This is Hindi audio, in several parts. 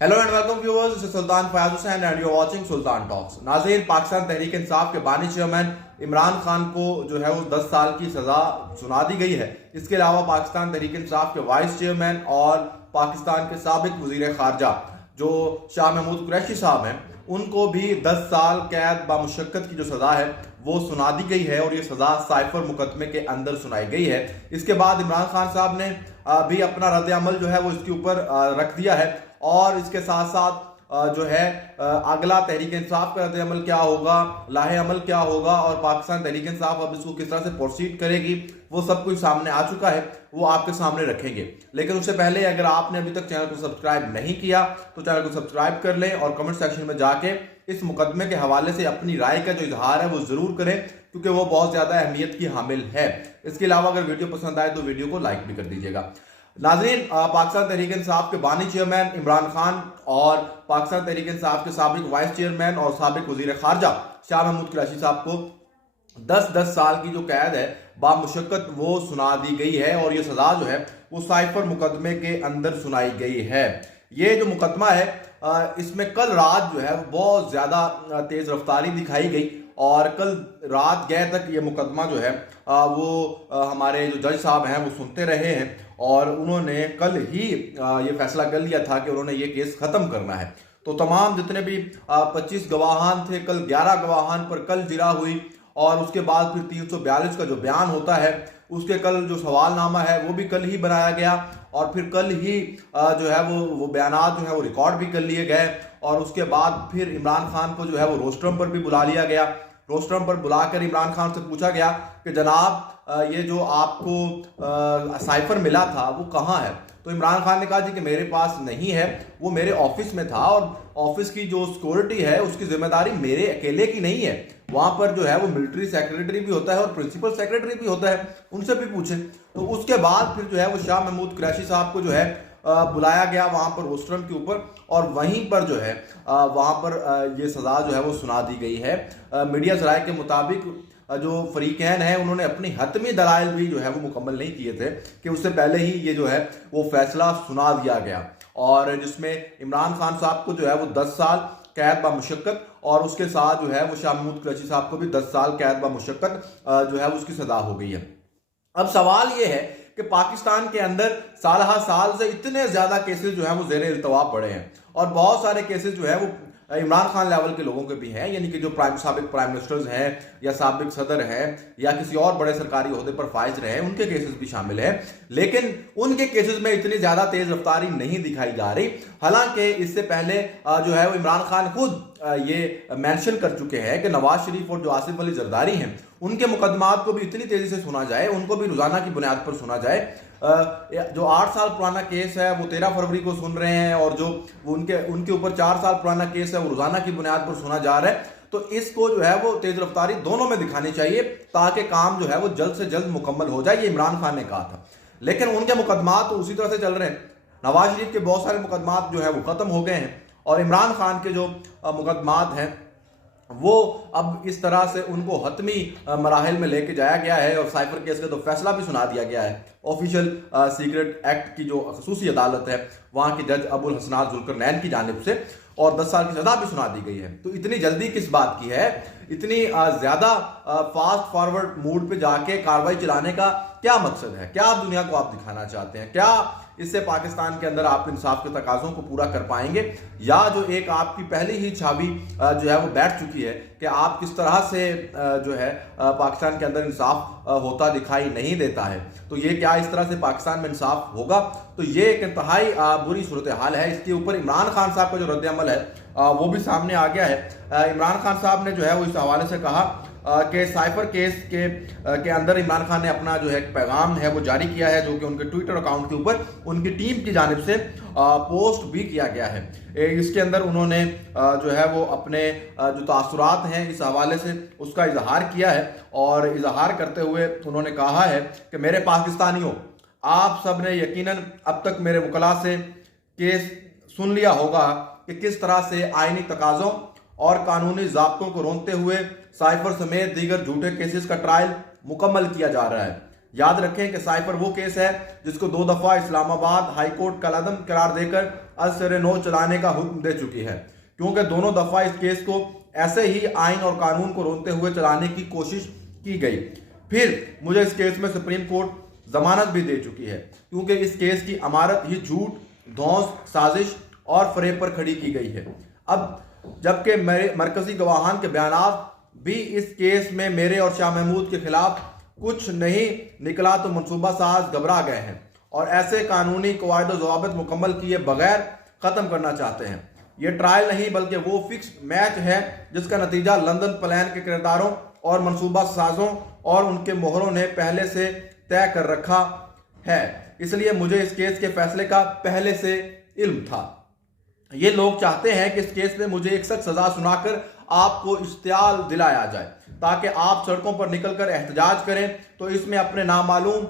Hello and welcome viewers, this is Sultan Fayaz Hussain and you are watching Sultan talks. नाज़रीन, पाकिस्तान तहरीक इंसाफ के बानी चेयरमैन इमरान खान को जो है वो 10 साल की सजा सुना दी गई है। इसके अलावा पाकिस्तान तहरीक इंसाफ के वाइस चेयरमैन और पाकिस्तान के साबिक वजीर खारजा जो शाह महमूद कुरैशी साहब हैं, उनको भी 10 साल कैद बामुशक्कत की जो सजा है वो सुना दी गई है और ये सजा साइफर मुकदमे के अंदर सुनाई गई है। इसके बाद इमरान खान साहब ने भी अपना रद्द अमल जो है वो इसके ऊपर रख दिया है और इसके साथ साथ जो है अगला तहरीक इंसाफ का रद्द अमल क्या होगा, लाहे अमल क्या होगा और पाकिस्तान तहरीक इंसाफ अब इसको किस तरह से प्रोसीड करेगी, वो सब कुछ सामने आ चुका है, वो आपके सामने रखेंगे। लेकिन उससे पहले अगर आपने अभी तक चैनल को सब्सक्राइब नहीं किया तो चैनल को सब्सक्राइब कर लें और कमेंट सेक्शन में जाके इस मुकदमे के हवाले से अपनी राय का जो इजहार है वो जरूर करें, क्योंकि वो बहुत ज्यादा अहमियत की हामिल है। इसके अलावा अगर वीडियो पसंद आए तो वीडियो को लाइक भी कर दीजिएगा। नाज़रीन, पाकिस्तान तहरीक इंसाफ के बानी चेयरमैन इमरान खान और पाकिस्तान तहरीक इंसाफ के साबिक वाइस चेयरमैन और साबिक वजीर खारजा शाह महमूद कुरैशी साहब को 10-10 साल की जो कैद है बामुशक्कत वो सुना दी गई है और ये सजा जो है वो साइफर मुकदमे के अंदर सुनाई गई है। ये जो मुकदमा है इसमें कल रात जो है बहुत ज्यादा तेज रफ्तारी दिखाई गई और कल रात गए तक ये मुकदमा जो है वो हमारे जो जज साहब हैं वो सुनते रहे हैं और उन्होंने कल ही ये फैसला कर लिया था कि उन्होंने ये केस खत्म करना है। तो तमाम जितने भी 25 गवाहान थे, कल 11 गवाहान पर कल जिरा हुई और उसके बाद फिर 342 का जो बयान होता है उसके कल जो सवालनामा है वो भी कल ही बनाया गया और फिर कल ही जो है वो बयानात जो है वो रिकॉर्ड भी कर लिए गए और उसके बाद फिर इमरान खान को जो है वो रोस्ट्रम पर भी बुला लिया गया। रोस्ट्रम पर बुलाकर इमरान खान से पूछा गया कि जनाब ये जो आपको साइफर मिला था वो कहाँ है। तो इमरान खान ने कहा जी कि मेरे पास नहीं है, वो मेरे ऑफिस में था और ऑफिस की जो सिक्योरिटी है उसकी जिम्मेदारी मेरे अकेले की नहीं है, वहां पर जो है वो मिलिट्री सेक्रेटरी भी होता है और प्रिंसिपल सेक्रेटरी भी होता है, उनसे भी पूछे। तो उसके बाद फिर जो है वो शाह महमूद कुरैशी साहब को जो है बुलाया गया वहां पर रोस्ट्रम के ऊपर और वहीं पर जो है वहां पर ये सजा जो है वो सुना दी गई है। मीडिया जराये के मुताबिक जो फरीकैन है उन्होंने अपनी हतमी दलाइल भी जो है वो मुकम्मल नहीं किए थे कि उससे पहले ही ये जो है वो फैसला सुना दिया गया और जिसमें इमरान खान साहब को जो है वो 10 साल कैद बामुशक्कत और उसके साथ जो है वो शाह महमूद कुरैशी साहब को भी 10 साल कैद बामुशक्कत जो है उसकी सजा हो गई है। अब सवाल ये है कि पाकिस्तान के अंदर साल हर साल से इतने ज्यादा केसेस जो है वो जेर इल्तवा पड़े हैं और बहुत सारे केसेस जो है वो इमरान खान लेवल के लोगों के भी हैं, यानी कि जो साबिक प्राइम मिनिस्टर्स हैं या साबिक सदर हैं या किसी और बड़े सरकारी ओहदे पर फाइज रहे हैं, उनके केसेस भी शामिल हैं। लेकिन उनके केसेस में इतनी ज्यादा तेज रफ्तारी नहीं दिखाई जा रही। हालांकि इससे पहले जो है वो इमरान खान खुद ये मेंशन कर चुके हैं कि नवाज शरीफ और जो आसिफ अली जरदारी हैं उनके मुकदमात को भी इतनी तेजी से सुना जाए, उनको भी रोजाना की बुनियाद पर सुना जाए। जो 8 साल पुराना केस है वो 13 फरवरी को सुन रहे हैं और जो वो उनके ऊपर 4 साल पुराना केस है वो रोजाना की बुनियाद पर सुना जा रहा है। तो इसको जो है वो तेज रफ्तारी दोनों में दिखानी चाहिए ताकि काम जो है वो जल्द से जल्द मुकम्मल हो जाए, ये इमरान खान ने कहा था। लेकिन उनके मुकदमात तो उसी तरह से चल रहे हैं। नवाज शरीफ के बहुत सारे मुकदमात जो है वो खत्म हो गए हैं और इमरान खान के जो मुकदमात हैं वो अब इस तरह से उनको हतमी मराहिल में लेके जाया गया है और साइफर केस का तो फैसला भी सुना दिया गया है। ऑफिशियल सीक्रेट एक्ट की जो खसूसी अदालत है वहां की जज अबुल हसनात जुल्करनैन की जानिब से और 10 साल की सजा भी सुना दी गई है। तो इतनी जल्दी किस बात की है, इतनी ज्यादा फास्ट फॉरवर्ड मूड पे जाके कार्रवाई चलाने का क्या मकसद है, क्या दुनिया को आप दिखाना चाहते हैं? क्या इससे पाकिस्तान के अंदर आप इंसाफ के तकाजों को पूरा कर पाएंगे या जो एक आपकी पहले ही छवि जो है वो बैठ चुकी है कि आप किस तरह से जो है पाकिस्तान के अंदर इंसाफ होता दिखाई नहीं देता है, तो ये क्या इस तरह से पाकिस्तान में इंसाफ होगा? तो ये एक इंतहाई बुरी सूरत हाल है। इसके ऊपर इमरान खान साहब का जो रद्द अमल है वो भी सामने आ गया है। इमरान खान साहब ने जो है वो इस हवाले से कहा कि साइफर केस के अंदर इमरान खान ने अपना जो है पैगाम है वो जारी किया है, जो कि उनके ट्विटर अकाउंट के ऊपर उनकी टीम की जानिब से पोस्ट भी किया गया है। इसके अंदर उन्होंने जो है वो अपने जो तासुरात हैं इस हवाले से उसका इजहार किया है और इजहार करते हुए उन्होंने कहा है कि मेरे पाकिस्तानियों, आप सब ने यकीनन अब तक मेरे वकला से केस सुन लिया होगा कि किस तरह से आईनी तकाजों और कानूनी ज़ाब्तों को रोनते हुए साइफर समेत दीगर झूठे केसेस का ट्रायल मुकम्मल किया जा रहा है। याद रखें कि साइफर वो केस है जिसको 2 दफा इस्लामाबाद हाई कोर्ट कलअदम करार देकर असर नो चलाने का हुक्म दे चुकी है, क्योंकि दोनों दफा इस केस को ऐसे ही आइन और कानून को रोनते हुए चलाने की कोशिश की गई। फिर मुझे इस केस में सुप्रीम कोर्ट जमानत भी दे चुकी है, क्योंकि इस केस की अमारत ही झूठ, धौंस, साजिश और फरेब पर खड़ी की गई है। अब जबकि मेरे मरकजी गवाहान के बयान भी इस केस में मेरे और शाह महमूद के खिलाफ कुछ नहीं निकला, तो मनसूबा साज घबरा गए हैं और ऐसे कानूनी कवायद ज़वाबित मुकम्मल किए बगैर ख़त्म करना चाहते हैं। ये ट्रायल नहीं बल्कि वो फिक्स मैच है जिसका नतीजा लंदन प्लान के किरदारों और मनसूबा साजों और उनके मोहरों ने पहले से तय कर रखा है। इसलिए मुझे इस केस के फैसले का पहले से इल्म था। ये लोग चाहते हैं कि इस केस में मुझे एक सख्त सजा सुनाकर आपको इश्तियाल दिलाया जाए, ताकि आप सड़कों पर निकलकर एहतजाज करें। तो इसमें अपने नामालूम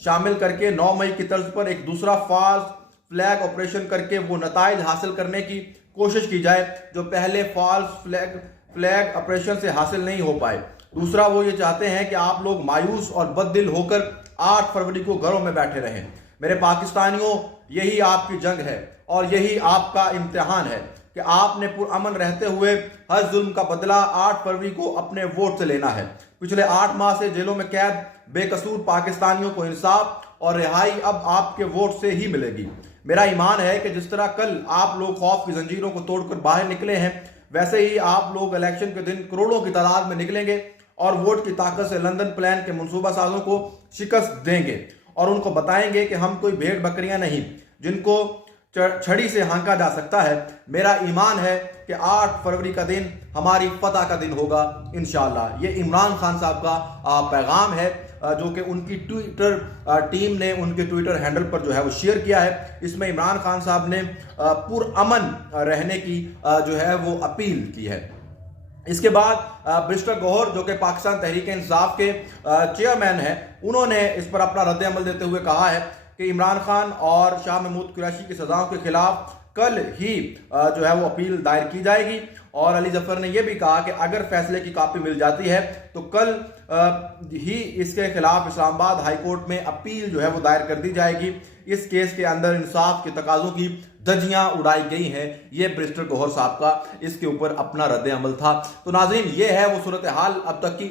शामिल करके 9 मई की तर्ज पर एक दूसरा फॉल्स फ्लैग ऑपरेशन करके वो नताइज हासिल करने की कोशिश की जाए जो पहले फॉल्स फ्लैग ऑपरेशन से हासिल नहीं हो पाए। दूसरा, वो ये चाहते हैं कि आप लोग मायूस और बददिल होकर 8 फरवरी को घरों में बैठे रहें। मेरे पाकिस्तानियों, यही आपकी जंग है और यही आपका इम्तिहान है कि आपने पुरअमन रहते हुए हर जुल्म का बदला 8 फरवरी को अपने वोट से लेना है। पिछले 8 माह से जेलों में कैद बेकसूर पाकिस्तानियों को इंसाफ और रिहाई अब आपके वोट से ही मिलेगी। मेरा ईमान है कि जिस तरह कल आप लोग खौफ की जंजीरों को तोड़कर बाहर निकले हैं, वैसे ही आप लोग इलेक्शन के दिन करोड़ों की तादाद में निकलेंगे और वोट की ताकत से लंदन प्लान के मनसूबा साजों को शिकस्त देंगे और उनको बताएंगे कि हम कोई भेड़ बकरियां नहीं जिनको छड़ी से हांका जा सकता है। मेरा ईमान है कि 8 फरवरी का दिन हमारी फतह का दिन होगा इंशाअल्लाह। ये इमरान खान साहब का पैगाम है जो कि उनकी ट्विटर टीम ने उनके ट्विटर हैंडल पर जो है वो शेयर किया है। इसमें इमरान खान साहब ने पुरअमन रहने की जो है वो अपील की है। इसके बाद ब्रिस्टर गौहर जो कि पाकिस्तान तहरीक इंसाफ के चेयरमैन हैं, उन्होंने इस पर अपना रद्द अमल देते हुए कहा है कि इमरान खान और शाह महमूद कुरैशी की सजाओं के खिलाफ कल ही जो है वो अपील दायर की जाएगी। और अली जफर ने यह भी कहा कि अगर फैसले की कॉपी मिल जाती है तो कल ही इसके खिलाफ इस्लामाबाद हाई कोर्ट में अपील जो है वो दायर कर दी जाएगी। इस केस के अंदर इंसाफ के तकाजों की धज्जियां उड़ाई गई हैं। ये ब्रिस्टर गौहर साहब का इसके ऊपर अपना रद्द अमल था। तो नाज़रीन, ये है वो सूरत हाल अब तक की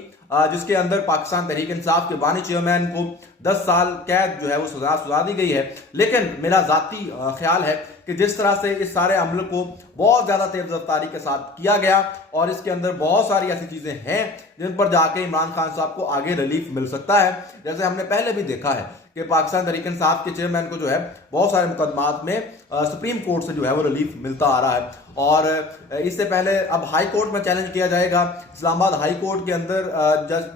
जिसके अंदर पाकिस्तान तहरीक इंसाफ के बानी चेयरमैन को 10 साल कैद जो है वो सजा दी गई है। लेकिन मेरा जाती ख्याल है कि जिस तरह से इस सारे अमल को बहुत ज्यादा तेज रफ्तारी के साथ किया गया और इसके अंदर बहुत सारी ऐसी चीजें हैं जिन पर जाके इमरान खान साहब को आगे रिलीफ मिल सकता है। जैसे हमने पहले भी देखा है कि पाकिस्तान तहरीक इंसाफ के चेयरमैन को जो है बहुत सारे मुकदमात में सुप्रीम कोर्ट से जो है वो रिलीफ मिलता आ रहा है। और इससे पहले अब हाई कोर्ट में चैलेंज किया जाएगा। इस्लामाबाद हाई कोर्ट के अंदर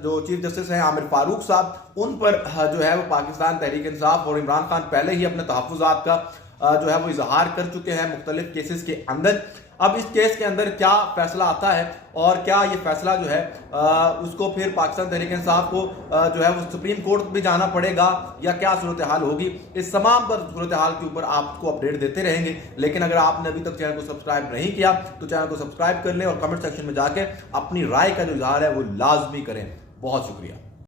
जो चीफ जस्टिस हैं आमिर फारूक साहब, उन पर जो है वो पाकिस्तान तहरीक इंसाफ और इमरान खान पहले ही अपने तहफ़्फ़ुज़ात का जो है वो इजहार कर चुके हैं मुख्तलिफ केसेस के अंदर। अब इस केस के अंदर क्या फैसला आता है और क्या ये फैसला जो है उसको फिर पाकिस्तान तहरीक इंसाफ को जो है वो सुप्रीम कोर्ट भी जाना पड़ेगा या क्या सूरत हाल होगी, इस तमाम पर सूरत हाल के ऊपर आपको अपडेट देते रहेंगे। लेकिन अगर आपने अभी तक चैनल को सब्सक्राइब नहीं किया तो चैनल को सब्सक्राइब कर लें और कमेंट सेक्शन में जाके अपनी राय का जो इजहार है वो लाजमी करें। बहुत शुक्रिया।